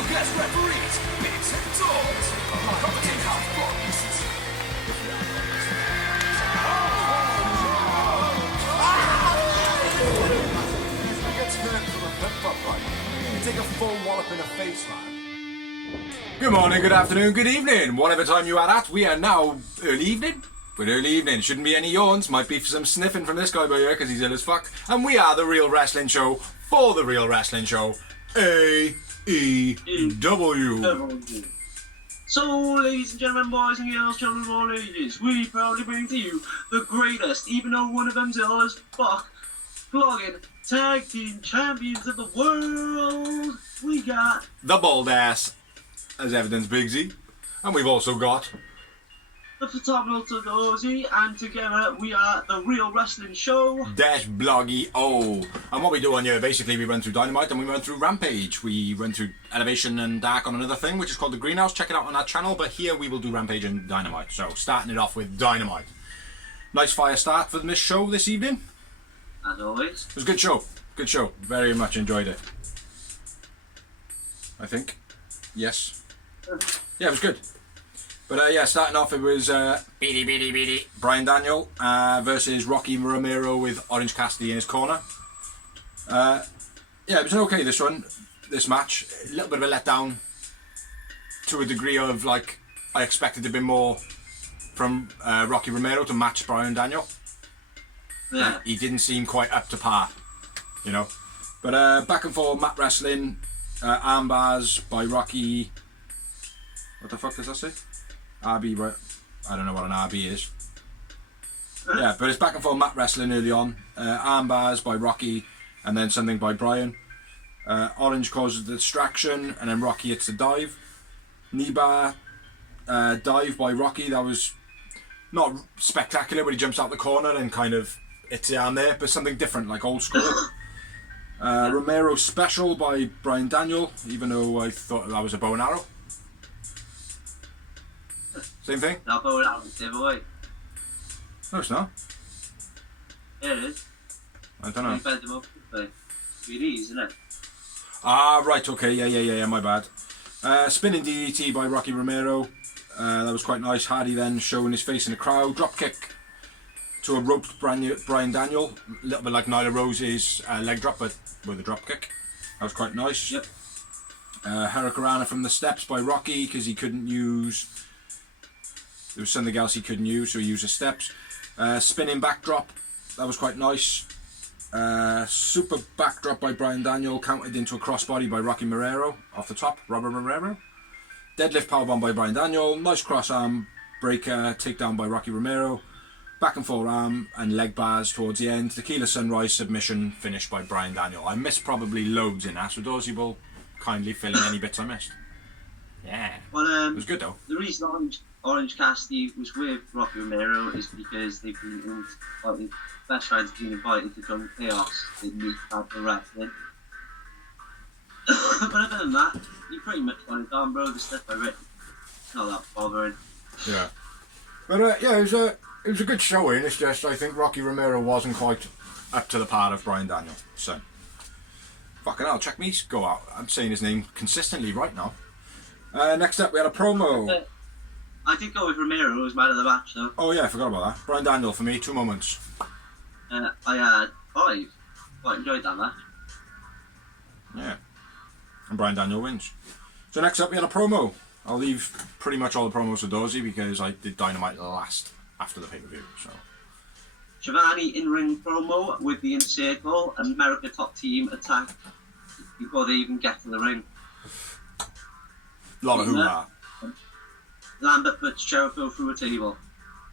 special guest referees, bigs and dogs, commentate how focused. He gets hurt from a flip-flop fight. You take a full wallop in the face, man. Good morning, good afternoon, good evening. Whatever time you are at, we are now early evening. Good early evening. Shouldn't be any yawns. Might be some sniffing from this guy by here because he's ill as fuck. And we are the Real Wrestling Show for the Real Wrestling Show. AEW. So, ladies and gentlemen, boys and girls, children of all ages, we proudly bring to you the greatest, even though one of them's ill as fuck, vlogging tag team champions of the world. We got the bald ass, as evidence, Big Z. And we've also got the phenomenal Tadorzi, and together we are the Real Wrestling Show Dash Bloggy O. And what we do on here, basically we run through Dynamite and we run through Rampage. We run through Elevation and Dark on another thing, which is called the Greenhouse. Check it out on our channel, but here we will do Rampage and Dynamite. So, starting it off with Dynamite. Nice fire start for this show this evening. as always. It was a good show. Good show. Very much enjoyed it. I think. Yes. Yeah, it was good. But yeah, starting off it was Brian Daniel versus Rocky Romero with Orange Cassidy in his corner. Yeah, it was an okay this match. A little bit of a letdown to a degree of like I expected a bit more from Rocky Romero to match Brian Daniel. Yeah. He didn't seem quite up to par, you know. But back and forth mat wrestling, arm bars by Rocky. What the fuck does that say? RB, right? I don't know what an RB is. Yeah, but it's back and forth mat wrestling early on. Arm bars by Rocky, and then something by Brian. Orange causes the distraction, and then Rocky hits the dive. Knee bar dive by Rocky. That was not spectacular, but he jumps out the corner and kind of hits the arm there, but something different, like old school. Romero special by Brian Daniel, even though I thought that was a bow and arrow. Same thing? Now bow and arrow the same way. No, it's not. Yeah, it is. I don't know. You bent them up with it is, isn't it? Ah, right, okay, yeah, my bad. Spinning DDT by Rocky Romero. That was quite nice. Hardy then showing his face in the crowd. Drop kick to a roped Brian Daniel. A little bit like Nyla Rose's leg drop, but with a drop kick. That was quite nice. Yep. Hurricanrana from the steps by Rocky because he couldn't use... There was something else he couldn't use, so he used the steps. Spinning backdrop. That was quite nice. Super backdrop by Brian Daniel, counted into a crossbody by Rocky Romero off the top. Robert Romero. Deadlift powerbomb by Brian Daniel. Nice cross arm breaker takedown by Rocky Romero. Back and forearm and leg bars towards the end. Tequila Sunrise submission finished by Brian Daniel. I missed probably loads in that, so Dorsey will kindly fill in any bits I missed. Yeah. Well, it was good though. The reason Orange Cassidy was with Rocky Romero is because they've been the best friends have been invited to join Chaos in Meet Battle Wrestling. But other than that, you pretty much got it done, bro. The stuff I written, not that bothering. Yeah. But yeah, it was a good showing. It's just I think Rocky Romero wasn't quite up to the par of Brian Daniel. So fucking hell, check me go out. I'm saying his name consistently right now. Next up, we had a promo. I did go with Romero, who was man of the match, though. Oh yeah, I forgot about that. Brian Daniel for me, 2 moments. I had 5. Quite enjoyed that match. Yeah. And Brian Daniel wins. So next up, we had a promo. I'll leave pretty much all the promos to Dorsey because I did Dynamite last after the pay-per-view. So. Shivani in-ring promo with the Encircle, America Top Team attack before they even get to the ring. Lot of hoorah. Lambert puts Jericho through a table.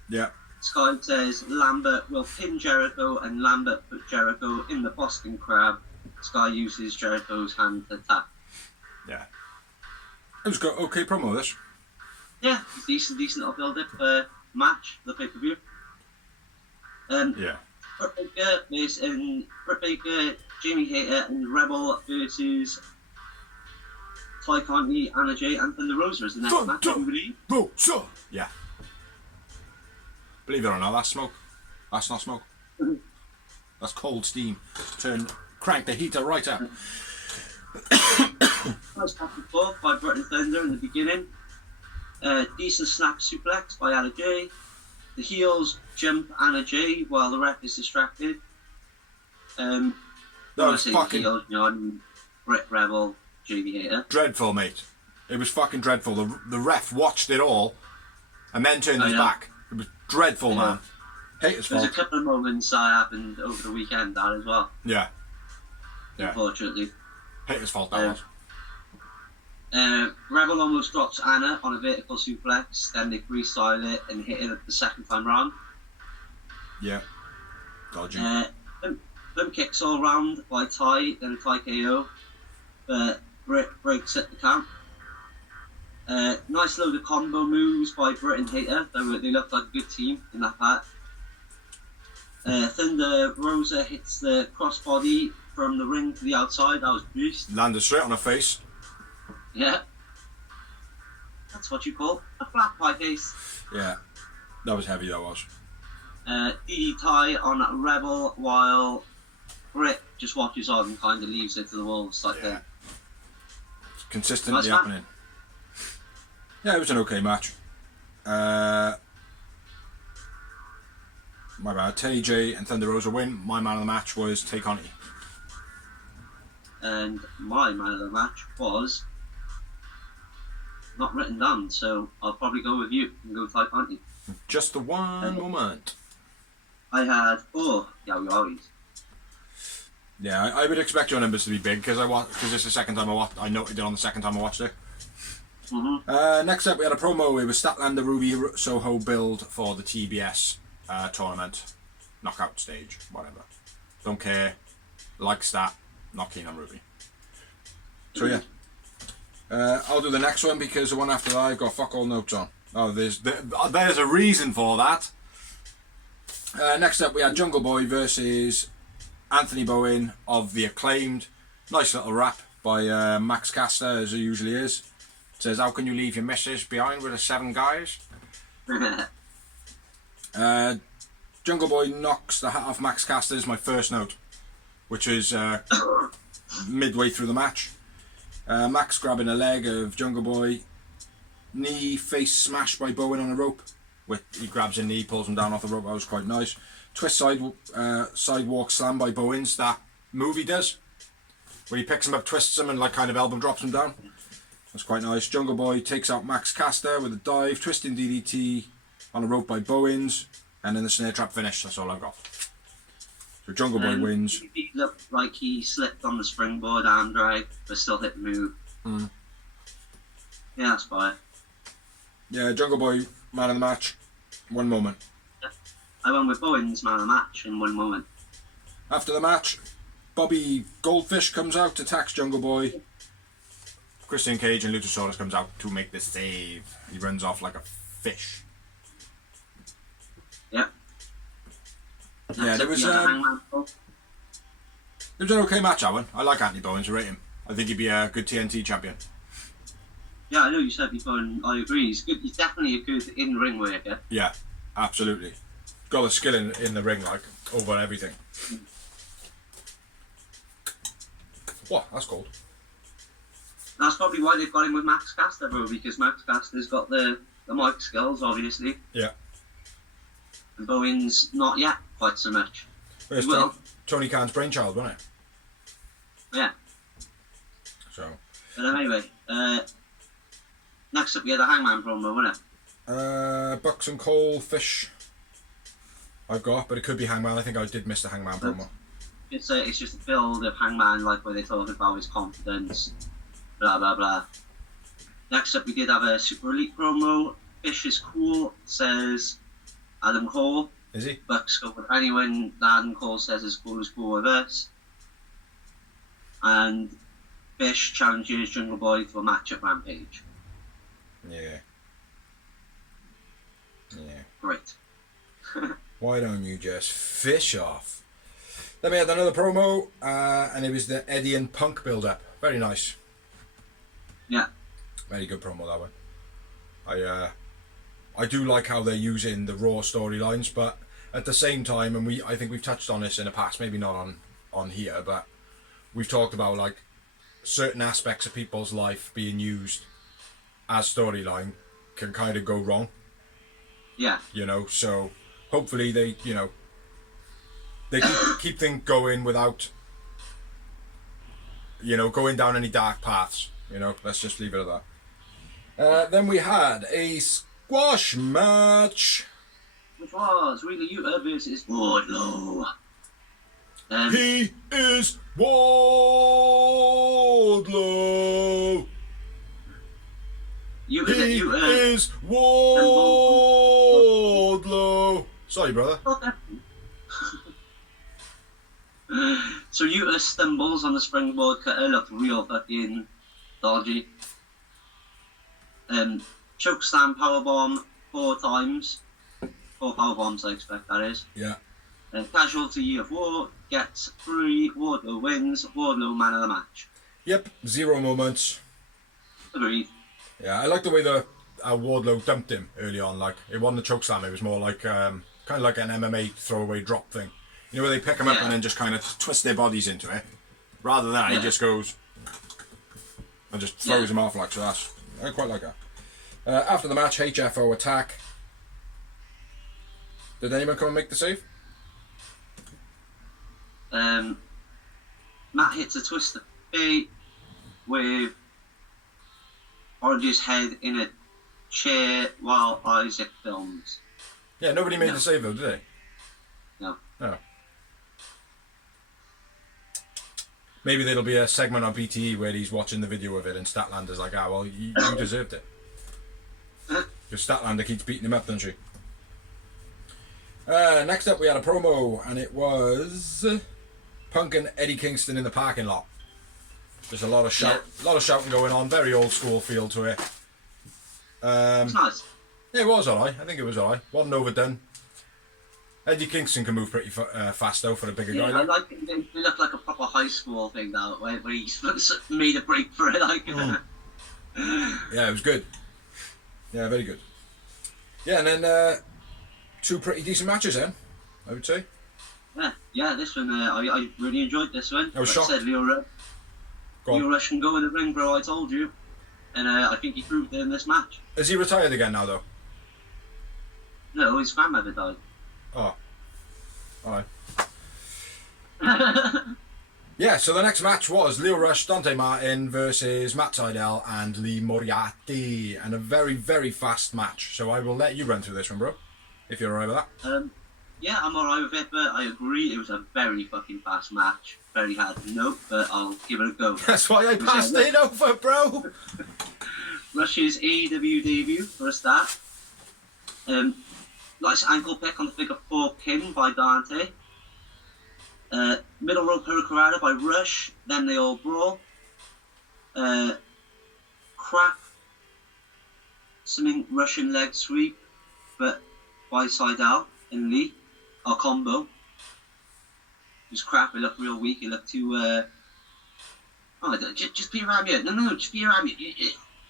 Yeah. Sky says Lambert will pin Jericho and Lambert put Jericho in the Boston Crab. Sky uses Jericho's hand to tap. Yeah. It was good. Okay promo, this. Yeah, decent little build-up match for the pay-per-view. Yeah. Britt Baker, Jamie Hayter and Rebel versus Ty Conti, Anna Jay, and Thunder Rosa is the next match, everybody. Rosa! Yeah. Believe it or not, that's smoke. That's not smoke. That's cold steam. Crank the heater right up. Nice back and forth by Brett and Thunder in the beginning. Decent snap suplex by Anna J. The heels jump Anna J while the ref is distracted. That was fucking heels, you know, I mean, Brett Rebel, JV Hater. dreadful, mate. It was fucking dreadful. The ref watched it all and then turned his back. It was dreadful, man. Hater's fault. There's a couple of moments that happened over the weekend that as well. Yeah. Unfortunately. Hater's fault, that was. Rebel almost drops Anna on a vertical suplex, then they freestyle it and hit it the second time round. Yeah. Dodgy. Them kicks all round by Ty, then a Ty KO. Britt breaks at the count. Nice load of combo moves by Britt and Hater. They looked like a good team in that part. Thunder Rosa hits the crossbody from the ring to the outside. That was beast. Landed straight on her face. Yeah. That's what you call a flat pie face. Yeah. That was heavy, that was. DD Ty on Rebel while Britt just watches on and kind of leaves it to the wolves like that. It's consistently happening. Yeah, it was an okay match. My bad. Teddy J and Thunder Rosa win. My man of the match was Tay Conti. And my man of the match was not written down, so I'll probably go with you and go with Ty Conti. Just the one moment. I had Yowies. Yeah, I would expect your numbers to be big because it's the second time I noted it on the second time I watched it. Mm-hmm. Next up, we had a promo. It was Statlander Ruby Soho build for the TBS tournament, knockout stage, whatever. Don't care. Like Stat, not keen on Ruby. So yeah, I'll do the next one because the one after that I've got fuck all notes on. Oh, there's a reason for that. Next up, we had Jungle Boy versus Anthony Bowen of the Acclaimed. Nice little rap by Max Caster, as it usually is. It says, "How can you leave your missus behind with the 7 guys?" Jungle Boy knocks the hat off Max Caster is my first note, which is midway through the match. Max grabbing a leg of Jungle Boy. Knee face smash by Bowen on a rope. He grabs a knee, pulls him down off the rope. That was quite nice. Twist sidewalk slam by Bowens. That move he does, where he picks him up, twists him, and like kind of elbow drops him down. That's quite nice. Jungle Boy takes out Max Caster with a dive, twisting DDT on a rope by Bowens, and then the snare trap finish. That's all I've got. So Jungle Boy wins. He looked like he slipped on the springboard arm drag, but still hit the move. Yeah, that's fine. Yeah, Jungle Boy, man of the match. One moment. I went with Bowen's man of the match in one moment. After the match, Bobby Goldfish comes out, attacks Jungle Boy. Christian Cage and Luchasaurus comes out to make the save. He runs off like a fish. Yeah. Yeah, it was an okay match, that one. I like Anthony Bowens, I rate him. I think he'd be a good TNT champion. Yeah, I know you said before, and I agree. He's good. He's definitely a good in-ring worker. Yeah, absolutely. Got a skill in the ring, like, over everything. What? That's cold. That's probably why they've got him with Max Caster, bro, because Max Caster's got the mic skills, obviously. Yeah. And Bowen's not yet quite so much. Well, it's Tony Khan's brainchild, wasn't it? Yeah. So. But anyway, next up we had the Hangman promo, wasn't it? Bucks and Cole Fish. I've got, but it could be Hangman. I think I did miss the Hangman promo. It's just a build of Hangman, like where they talk about his confidence, blah blah blah. Next up we did have a Super Elite promo. Fish is cool, says Adam Cole. Is he? Bucks go with anyone that Adam Cole says is cool with us. And Fish challenges Jungle Boy to a match at Rampage. Yeah. Yeah. Great. Why don't you just fish off? Then we had another promo, and it was the Eddie and Punk build-up. Very nice. Yeah. Very good promo, that one. I do like how they're using the Raw storylines, but at the same time, and I think we've touched on this in the past, maybe not on here, but we've talked about like certain aspects of people's life being used as storyline can kind of go wrong. Yeah. You know, so hopefully they keep things going without, going down any dark paths. Let's just leave it at that. Then we had a squash match. Which was Wheeler Yuta versus Wardlow. He is Wardlow. He is Wardlow. Sorry, brother. So Yuta stumbles on the springboard cutter, looked real fucking dodgy. Chokeslam powerbomb 4 times. 4 powerbombs, I expect that is. Yeah. Casualty of War gets 3. Wardlow wins. Wardlow man of the match. Yep. 0 moments. Agreed. Yeah, I like the way the Wardlow dumped him early on. Like, it wasn't a chokeslam, it was more like kind of like an MMA throwaway drop thing. You know, where they pick him up and then just kind of twist their bodies into it. Rather than that, he just goes and just throws him off like so. I quite like that. After the match, HFO Attack. Did anyone come and make the save? Matt hits a twist of fate with Orange's head in a chair while Isaac films. Yeah, nobody made the save though, did they? No. No. Maybe there'll be a segment on BTE where he's watching the video of it and Statlander's like, well, you deserved it. Because Statlander keeps beating him up, doesn't she? Next up, we had a promo, and it was Punk and Eddie Kingston in the parking lot. There's a lot of shouting going on. Very old school feel to it. It's nice. Yeah, it was alright. I think it was alright. Wasn't overdone. Eddie Kingston can move pretty fast though for a bigger guy. I like it. It looked like a proper high school thing now, where he's made a break for it. Like. Yeah, it was good. Yeah, very good. Yeah, and then 2 pretty decent matches then, I would say. Yeah, this one, I really enjoyed this one. I was shocked. shocked. I said, Leo Rush can go in the ring, bro, I told you. And I think he proved it in this match. Is he retired again now, though? No, his grandmother died. Oh. Alright. Yeah, so the next match was Leo Rush, Dante Martin versus Matt Sydal and Lee Moriarty. And a very, very fast match. So I will let you run through this one, bro. If you're alright with that. Yeah, I'm alright with it, but I agree it was a very fucking fast match. Very hard to note, but I'll give it a go. That's why I passed it over, bro! Rush's AEW debut for a start. Nice ankle pick on the figure 4 pin by Dante. Middle rope hurricanrana by Rush. Then they all brawl. Crap. Something Russian leg sweep, but by Sydal and Lee. Our combo. It was crap. It looked real weak. It looked too. Just be around me. No, just be around me.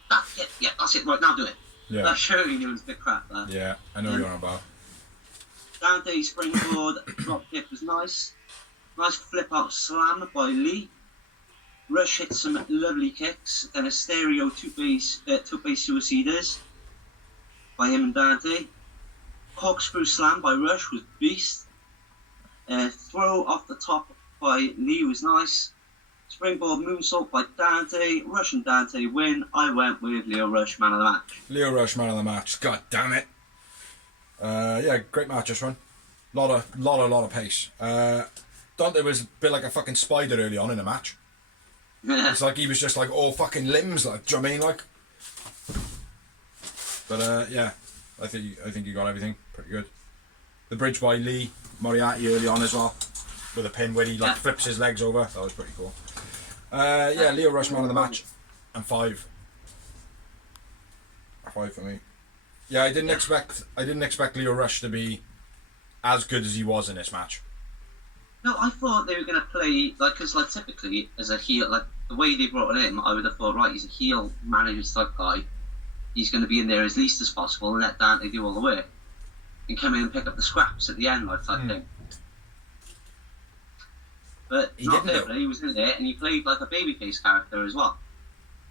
That's it. Yeah, that's it. Right now, do it. Yeah. That's showing you was a bit crap. That. Yeah, I know you're on about. Dante's springboard drop kick was nice. Nice flip out slam by Lee. Rush hit some lovely kicks. Then a stereo two-base suicidas by him and Dante. Corkscrew slam by Rush was beast. Throw off the top by Lee was nice. Springboard moonsault by Dante. Rush and Dante win. I went with Leo Rush, man of the match. Leo Rush, man of the match. God damn it. Yeah, great match this one. Lot of pace. Dante was a bit like a fucking spider early on in the match. It's like he was just like all fucking limbs, like, do you know what I mean? Like, but yeah, I think you got everything pretty good. The bridge by Lee Moriarty early on as well, with a pin where he like flips his legs over. That was pretty cool. Yeah, Leo Rush man of the match, and 5 for me. Yeah, I didn't expect Leo Rush to be as good as he was in this match. No, I thought they were going to play, like, because, like, typically, as a heel, like, the way they brought it in, I would have thought, right, he's a heel manager type guy. He's going to be in there as least as possible and let Dante do all the work. And come in and pick up the scraps at the end, like, type thing. But He not didn't, there, he was in there, and he played like a babyface character as well.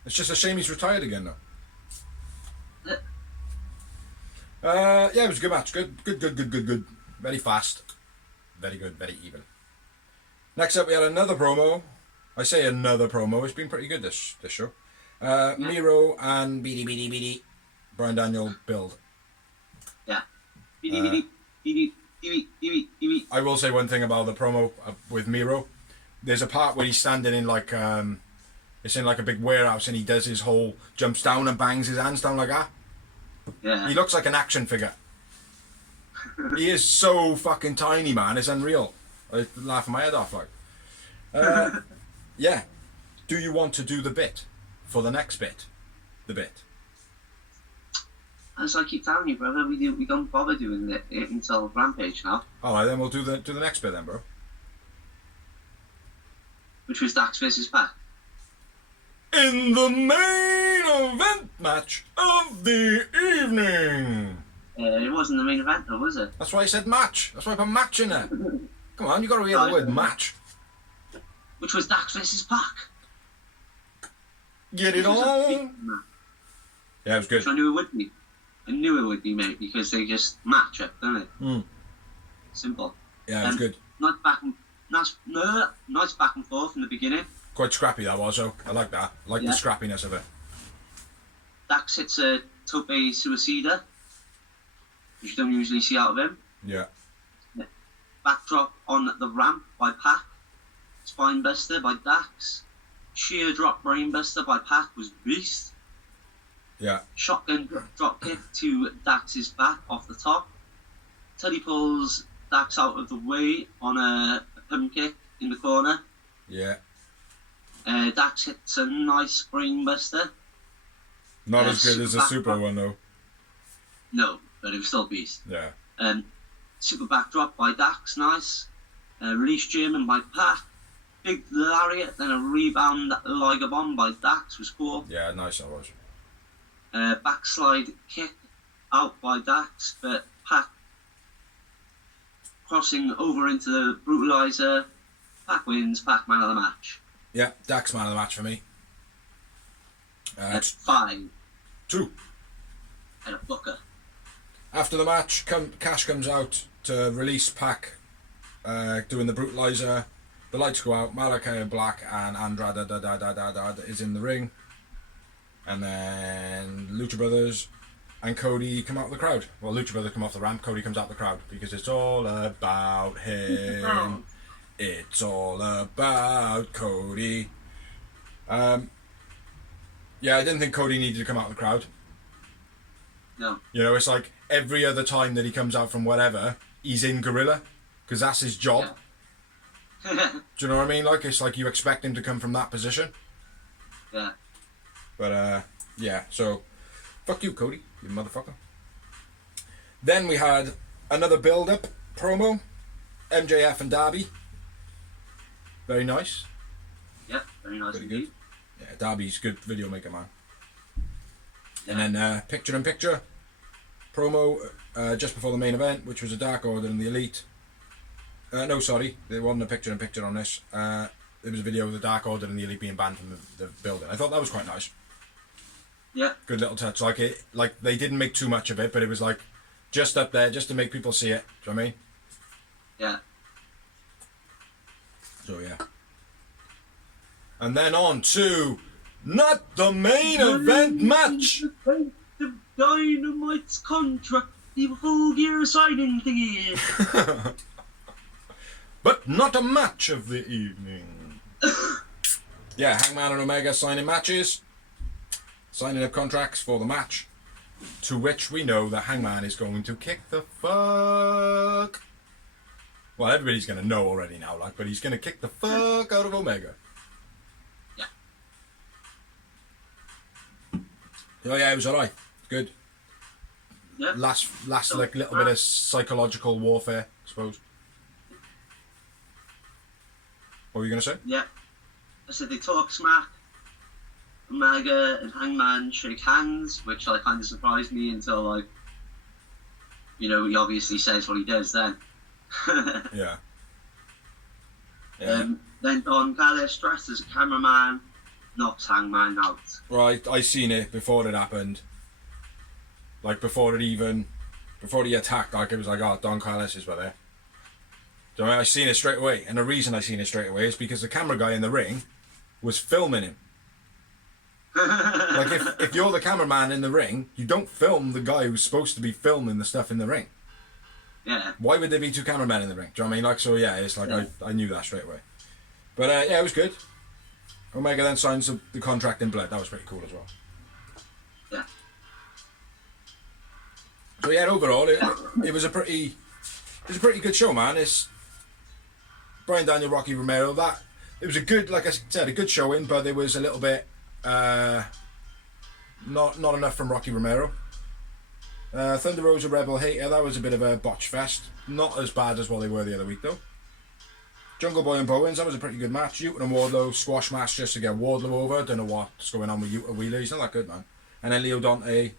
It's just a shame he's retired again though. Yeah, it was a good match. Good. Very fast. Very good, very even. Next up we had another promo. I say another promo, it's been pretty good this show. Miro and Beady. Brian Daniel build. Yeah. I will say one thing about the promo with Miro. There's a part where he's standing in like it's in like a big warehouse and he does his whole jumps down and bangs his hands down like that. Yeah. He looks like an action figure. He is so fucking tiny, man. It's unreal. I laugh my head off like. Yeah. Do you want to do the bit for the next bit? The bit. As I keep telling you, brother, we don't bother doing it until Rampage now. Alright, then we'll do the next bit then, bro. Which was Dax versus Pac. In the main event match of the evening. It wasn't the main event though, was it? That's why I said match. That's why I put match in there. Come on, you got to hear the word match. Which was Dax versus Pac. Get it on. Yeah, it was good. Which I knew it would be. I knew it would be, mate, because they just match up, don't they? Mm. Simple. Yeah, it was good. Nice back and forth in the beginning. Quite scrappy that was, though. I like that. I like the scrappiness of it. Dax hits a tope suicida, which you don't usually see out of him. Yeah. Backdrop on the ramp by Pac. Spinebuster by Dax. Sheer drop brainbuster by Pac was beast. Yeah. Shotgun drop kick to Dax's back off the top. Teddy pulls Dax out of the way on a pump kick in the corner. Yeah. Dax hits a nice brainbuster. Not as good as the super one, though. No, but it was still beast. Yeah. Super backdrop by Dax, nice. Release German by Pac. Big lariat, then a rebound Liger bomb by Dax was cool. Yeah, nice that was. Backslide kick out by Dax, but Pac crossing over into the brutalizer. Pac wins, Pac man of the match. Yeah, Dax man of the match for me. That's 5. 2. And a booker. After the match, Cash comes out to release Pac doing the brutalizer. The lights go out, Malachi in black and Andrade is in the ring. And then Lucha Brothers and Cody come out of the crowd. Well, Lucha Brothers come off the ramp, Cody comes out of the crowd because it's all about him. It's all about Cody. Yeah, I didn't think Cody needed to come out of the crowd. No. You know, it's like every other time that he comes out from whatever, he's in Gorilla because that's his job. Yeah. Do you know what I mean? Like, it's like you expect him to come from that position. Yeah. But, yeah, so, fuck you, Cody, you motherfucker. Then we had another build-up promo, MJF and Darby. Very nice. Yeah, very nice Pretty indeed. good. Yeah, Darby's good video maker, man. Yeah. And then, picture-in-picture promo just before the main event, which was a Dark Order and the Elite. No, sorry, there wasn't a picture-in-picture on this. There was a video of the Dark Order and the Elite being banned from the building. I thought that was quite nice. Yeah. Good little touch. Like they didn't make too much of it, but it was like just up there, just to make people see it. Do you know what I mean? Yeah. So yeah. And then on to not the main event match. The Dynamite's contract, the full gear signing thingy. But not a match of the evening. Yeah, Hangman and Omega signing matches. Signing up contracts for the match. To which we know that Hangman is going to kick the fuck. Well, everybody's going to know already now, like, but he's going to kick the fuck out of Omega. Yeah. Oh yeah, it was alright. Good. Yeah. Last So, like little bit of psychological warfare, I suppose. What were you going to say? Yeah. I said they talk smack. Omega and Hangman shake hands, which like kind of surprised me until like, you know, he obviously says what he does then. Yeah. Yeah. Then Don Callis, dressed as a cameraman, knocks Hangman out. Right, I seen it before it happened. Like before the attack, like it was like, oh, Don Callis is there. So I seen it straight away, and the reason I seen it straight away is because the camera guy in the ring was filming him. Like if you're the cameraman in the ring, you don't film the guy who's supposed to be filming the stuff in the ring. Yeah. Why would there be two cameramen in the ring? Do you know what I mean? Like, so yeah, it's like I knew that straight away. But yeah, it was good. Omega then signs the contract in blood. That was pretty cool as well. Yeah. So yeah, overall, it was a pretty good show, man. It's Brian Daniel, Rocky Romero. That it was a good, like I said, a good showing, but there was a little bit not enough from Rocky Romero. Thunder Rosa Rebel Hater, that was a bit of a botch fest. Not as bad as what they were the other week though. Jungle Boy and Bowens, that was a pretty good match. Yuta and Wardlow, squash match just to get Wardlow over. Don't know what's going on with Yuta Wheeler, he's not that good, man. And then Leo Dante,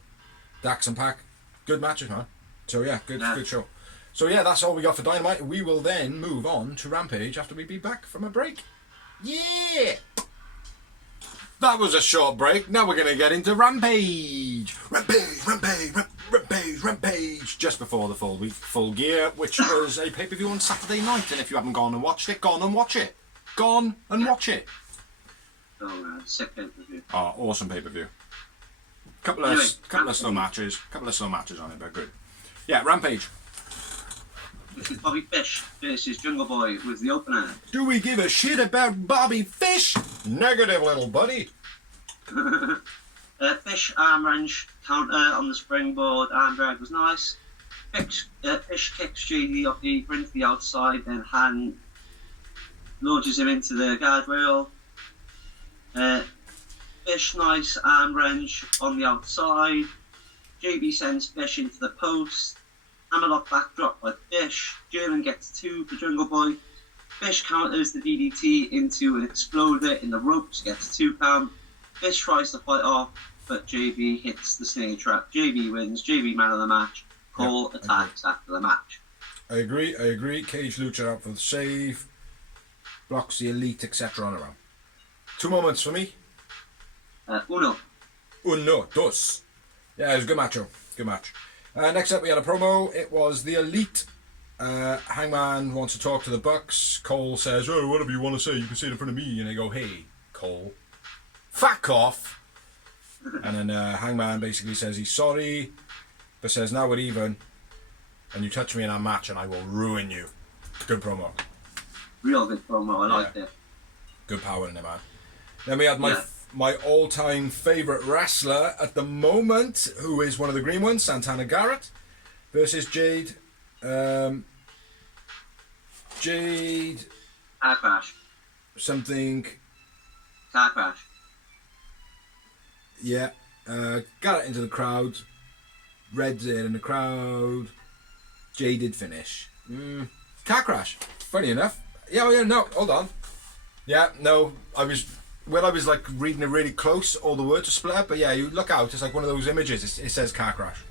Dax and Pac, good matches, man. So yeah, good show. So yeah, that's all we got for Dynamite. We will then move on to Rampage after we be back from a break. Yeah! That was a short break. Now we're going to get into Rampage. Rampage. Just before the full gear, which was a pay-per-view on Saturday night. And if you haven't gone and watched it, gone and watch it. Gone and watch it. Oh, sick pay-per-view. Oh, awesome pay-per-view. Couple of slow matches on it, but good. Yeah, Rampage. This is Bobby Fish versus Jungle Boy with the opener. Do we give a shit about Bobby Fish? Negative, little buddy. Fish arm wrench counter on the springboard. Arm drag was nice. Fish kicks JD off the apron to the outside, then hand launches him into the guardrail. Fish nice arm wrench on the outside. JB sends Fish into the post. Hammerlock backdrop by Fish. German gets 2 for Jungle Boy. Fish counters the DDT into an exploder in the ropes, gets 2 count. Fish tries to fight off, but JB hits the snare trap. JB wins. JB man of the match. Cole attacks after the match. I agree. Cage Lucha out for the save. Blocks the Elite, etc. on around. 2 moments for me. Uno, dos. Yeah, it was a good match, though. Good match. Next up, we had a promo. It was the Elite. Hangman wants to talk to the Bucks. Cole says, "Oh, whatever you want to say, you can say it in front of me." And they go, "Hey, Cole, fuck off." And then Hangman basically says he's sorry, but says, "Now we're even, and you touch me in our match, and I will ruin you." Good promo. Real good promo. I liked it. Good power in it, man. Then we had my all-time favourite wrestler at the moment, who is one of the green ones, Santana Garrett, versus Jade. Jade. Car crash. Something. Car crash. Yeah. Got it into the crowd. Red's in the crowd. Jade did finish. Car crash. Funny enough. Yeah, no, hold on. Yeah, no, I was like reading it really close, all the words are split up, but yeah, you look out, it's like one of those images, it says car crash.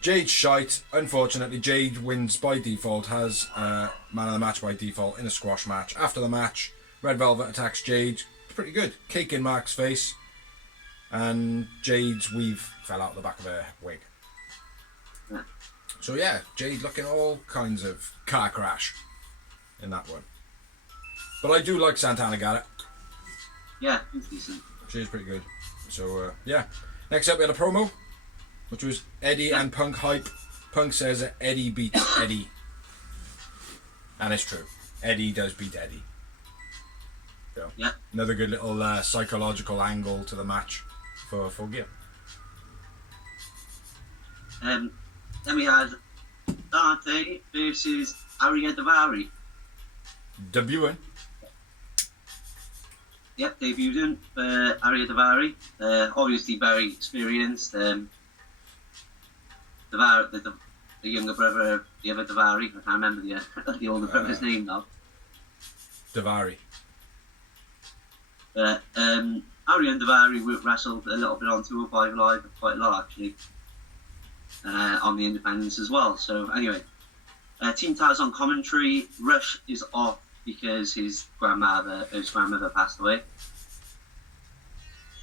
Jade's shite. Unfortunately, Jade wins by default, has man of the match by default in a squash match. After the match, Red Velvet attacks Jade. It's pretty good. Cake in Mark's face, and Jade's weave fell out the back of her wig. So yeah, Jade looking all kinds of car crash in that one. But I do like Santana Garrett. Yeah, it's decent. She's pretty good. So yeah. Next up we had a promo, which was Eddie and Punk hype. Punk says that Eddie beat Eddie. And it's true. Eddie does beat Eddie. So, yeah. Another good little psychological angle to the match for Full Gear. Then we had Dante versus Ariya Davari. Debuting. Yep, debuted him for Ariya Davari. Obviously very experienced. The younger brother of the other Davari. I can't remember the older brother's name now. Davari. Ariya and Davari wrestled a little bit on 205 Live, quite a lot actually. On the independents as well. So anyway, Team Taz on commentary. Rush is off because his grandmother passed away.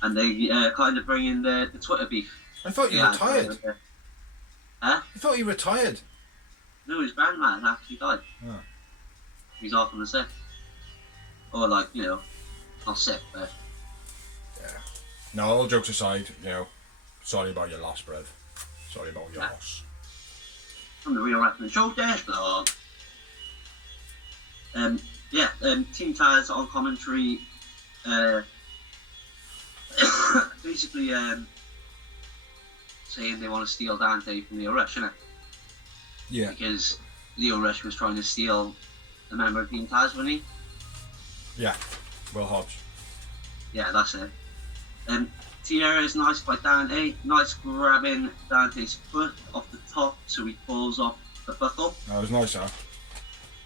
And they kind of bring in the Twitter beef. I thought you retired. Huh? I thought you retired. No, his grandma actually died. Oh. He's off on the sick. Or like, you know, not sick, but... Yeah. No, all jokes aside, you know, sorry about your loss, bruv. Sorry about your loss. From the Real Wrestling Show Dash blog. Team Taz on commentary, basically saying they want to steal Dante from Leo Rush, innit? Yeah. Because Leo Rush was trying to steal a member of Team Taz, wasn't he? Yeah. Will Hobbs. Yeah, that's it. Tierra is nice by Dante. Nice grabbing Dante's foot off the top so he pulls off the buckle. That was nice, huh?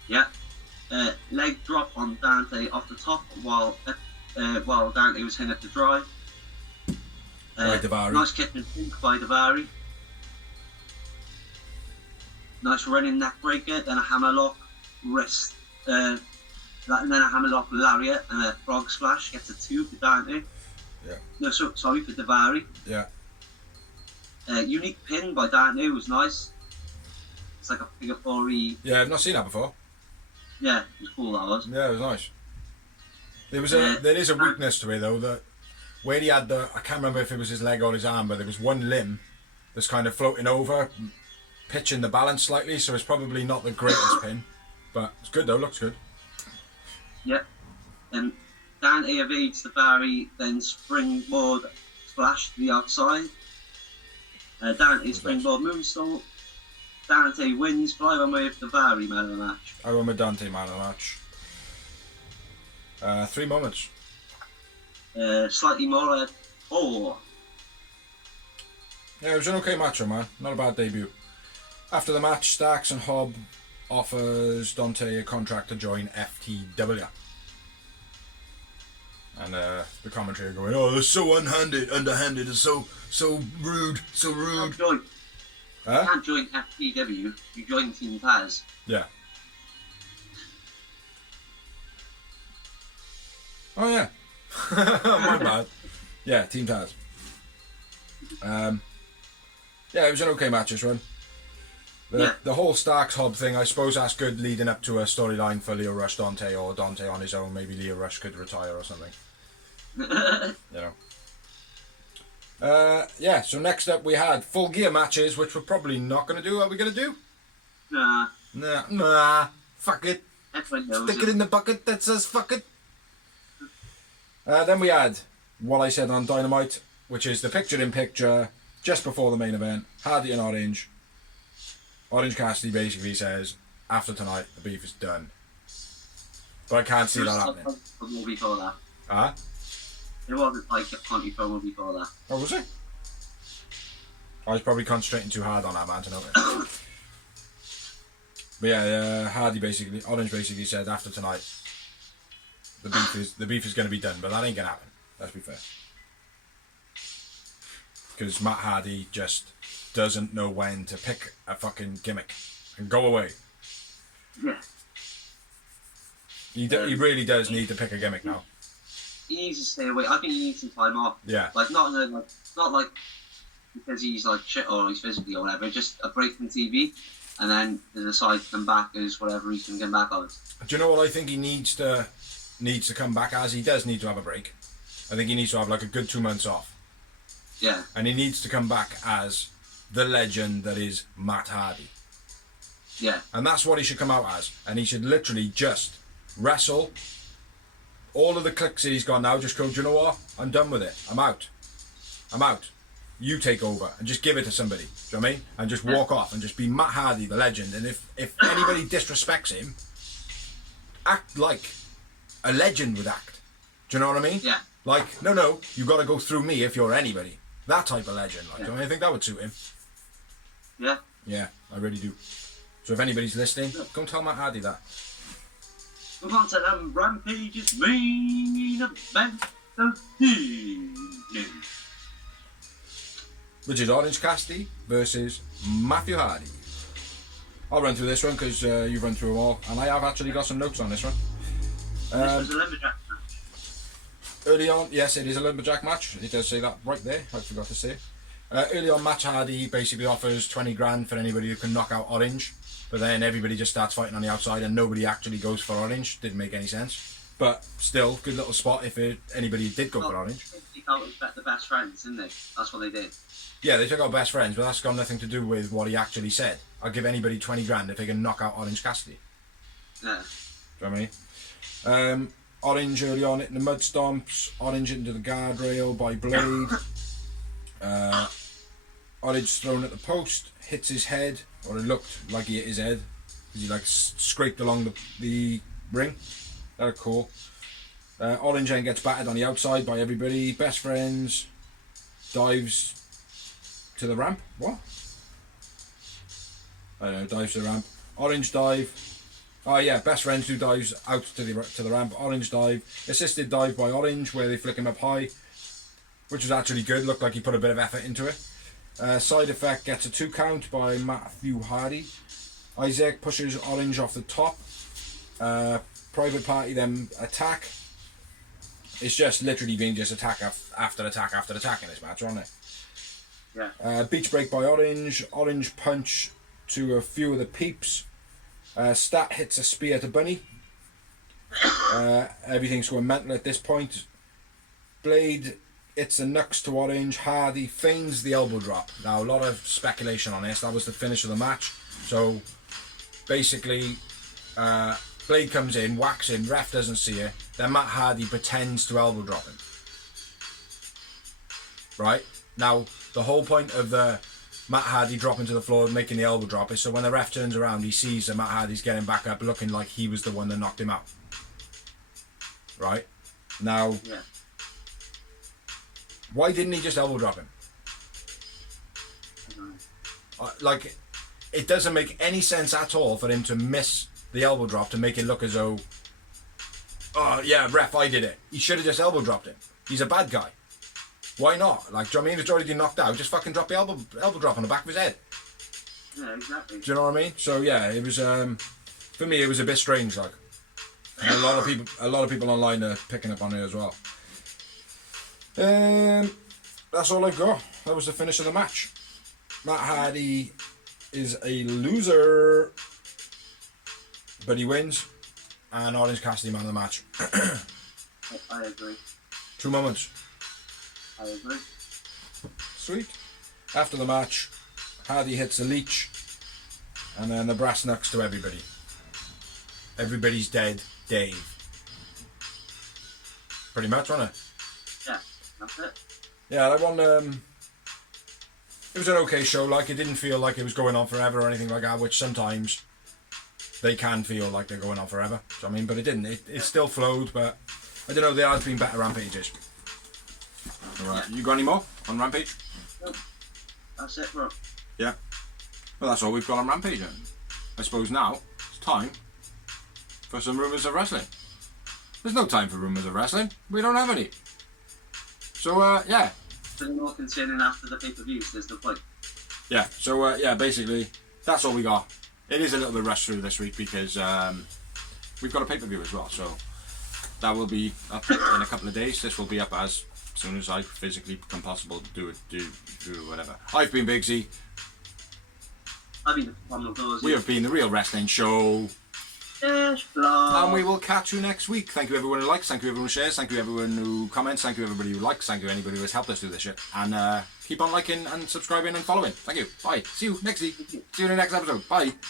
Yeah. Leg drop on Dante off the top while Dante was hitting up the drive. By Davari. Nice kick and pink by Davari. Nice running neck breaker, then a hammerlock wrist. And then a hammerlock lariat and a frog splash. Gets a 2 for Dante. Yeah. No, sorry for Davari. Yeah. Unique pin by Dante was nice. It's like a figure 4-y. Yeah, I've not seen that before. Yeah, it was cool, that was. Yeah, it was nice. There is a weakness to it though, that where he had I can't remember if it was his leg or his arm, but there was one limb that's kind of floating over, pitching the balance slightly, so it's probably not the greatest pin, but it's good though, looks good. Yeah. Dante evades the Davari, then springboard splash to the outside. Dante springboard moonsault. Dante wins, fly on with the Davari man of the match. I won with Dante man of the match. 3 moments. Slightly more at 4. Yeah, it was an okay match, man. Not a bad debut. After the match, Starks and Hobb offers Dante a contract to join FTW. And the commentary are going, oh, they're so underhanded, and so rude, so rude. You Huh? can't join FTW, you join Team Taz. Yeah. Oh yeah. My bad. Yeah, Team Taz. Yeah, it was an okay match this one. The whole Starks Hobb thing, I suppose that's good leading up to a storyline for Leo Rush Dante, or Dante on his own. Maybe Leo Rush could retire or something. You know. So next up we had Full Gear matches, which we're probably not going to do. Are we going to do? Nah. Nah. Fuck it. Everyone knows Stick it in the bucket that says fuck it. Then we had what I said on Dynamite, which is the picture-in-picture just before the main event. Hardy and Orange. Orange Cassidy basically says, after tonight, the beef is done. But I can't see that happening. Before that. Huh? It wasn't like a Conti promo before that. Oh, was it? I was probably concentrating too hard on that, man, to know it. But yeah, Orange basically said, after tonight, the beef is going to be done, but that ain't going to happen. Let's be fair. Because Matt Hardy just doesn't know when to pick a fucking gimmick and go away. Yeah. He really does need to pick a gimmick now. He needs to stay away. I think he needs some time off. Yeah. Like not like because he's like shit or he's physically or whatever. Just a break from TV, and then decide to come back as whatever he can get back on. Do you know what I think he needs to come back as? He does need to have a break. I think he needs to have like a good 2 months off. Yeah. And he needs to come back as the legend that is Matt Hardy. Yeah. And that's what he should come out as. And he should literally just wrestle. All of the clicks that he's got now, just go, do you know what? I'm done with it. I'm out. You take over and just give it to somebody. Do you know what I mean? And just walk off and just be Matt Hardy, the legend. And if anybody disrespects him, act like a legend would act. Do you know what I mean? Yeah. Like, no, you got to go through me if you're anybody. That type of legend. Like, I think that would suit him. Yeah. Yeah, I really do. So if anybody's listening, go and tell Matt Hardy that. Move on to them Rampage's main event of the evening. Which is Orange Cassidy versus Matthew Hardy. I'll run through this one because you've run through them all, and I have actually got some notes on this one. This was a lumberjack match. Early on, yes, it is a lumberjack match. It does say that right there. I forgot to say it. Early on, Matt Hardy basically offers 20 grand for anybody who can knock out Orange, but then everybody just starts fighting on the outside and nobody actually goes for Orange. Didn't make any sense. But still, good little spot if anybody did go for Orange. They felt it was the best friends, didn't they? That's what they did. Yeah, they took out best friends, but that's got nothing to do with what he actually said. I'll give anybody 20 grand if they can knock out Orange Cassidy. Yeah. Do you know what I mean? Orange early on hitting the mud stomps. Orange into the guardrail by Blade. Orange thrown at the post, hits his head, or it looked like he hit his head, because he like scraped along the ring. That was cool. Orange then gets battered on the outside by everybody. Best friends dives to the ramp. What? I don't know. Dives to the ramp. Orange dive. Oh yeah, best friends who dives out to the ramp. Orange dive. Assisted dive by Orange where they flick him up high, which was actually good. Looked like he put a bit of effort into it. Side effect gets a 2 count by Matthew Hardy. Isaac pushes Orange off the top. Private Party then attack. It's just literally been just attack after attack after attack in this match, isn't it? Yeah. Beach break by Orange. Orange punch to a few of the peeps. Stat hits a spear to Bunny. Everything's going mental at this point. Blade hits a knucks to Orange. Hardy feigns the elbow drop. Now, a lot of speculation on this. That was the finish of the match. So, basically, Blade comes in, whacks him, ref doesn't see it. Then Matt Hardy pretends to elbow drop him. Right? Now, the whole point of the Matt Hardy dropping to the floor and making the elbow drop is so when the ref turns around, he sees that Matt Hardy's getting back up looking like he was the one that knocked him out. Right? Now, Yeah. why didn't he just elbow drop him? I don't know. Like, it doesn't make any sense at all for him to miss the elbow drop to make it look as though, oh yeah, ref, I did it. He should have just elbow dropped him. He's a bad guy. Why not? Like, do you know what I mean? If it's already knocked out, just fucking drop the elbow drop on the back of his head. Yeah, exactly. Do you know what I mean? So yeah, it was for me it was a bit strange. Like, and a lot of people online are picking up on it as well. That's all I've got. That was the finish of the match. Matt Hardy is a loser, but he wins, and Orange Cassidy man of the match. I agree. True moments. I agree. Sweet. After the match, Hardy hits a leech, and then the brass knucks to everybody. Everybody's dead, Dave. Pretty much, wasn't it? Yeah, that's it. Yeah, that one, it was an okay show. Like, it didn't feel like it was going on forever or anything like that, which sometimes they can feel like they're going on forever. Do you know what I mean? But it didn't. It still flowed, but I don't know, there has been better rampages. Alright, you got any more on Rampage? Nope. That's it, bro. Yeah. Well, that's all we've got on Rampage then. I suppose now it's time for some rumours of wrestling. There's no time for rumours of wrestling. We don't have any. So, yeah. There's more concerning after the pay-per-views, there's no point. Yeah, so, yeah, basically, that's all we got. It is a little bit rushed through this week because we've got a pay-per-view as well, so that will be up in a couple of days. This will be up as soon as I physically become possible to do whatever. I've been Big Z. I mean, one of those. We have been The Real Wrestling Show. Yes, blah. And we will catch you next week. Thank you everyone who likes, thank you everyone who shares, thank you everyone who comments, thank you everybody who likes, thank you anybody who has helped us do this shit. And keep on liking and subscribing and following. Thank you. Bye. See you next week. See you in the next episode. Bye.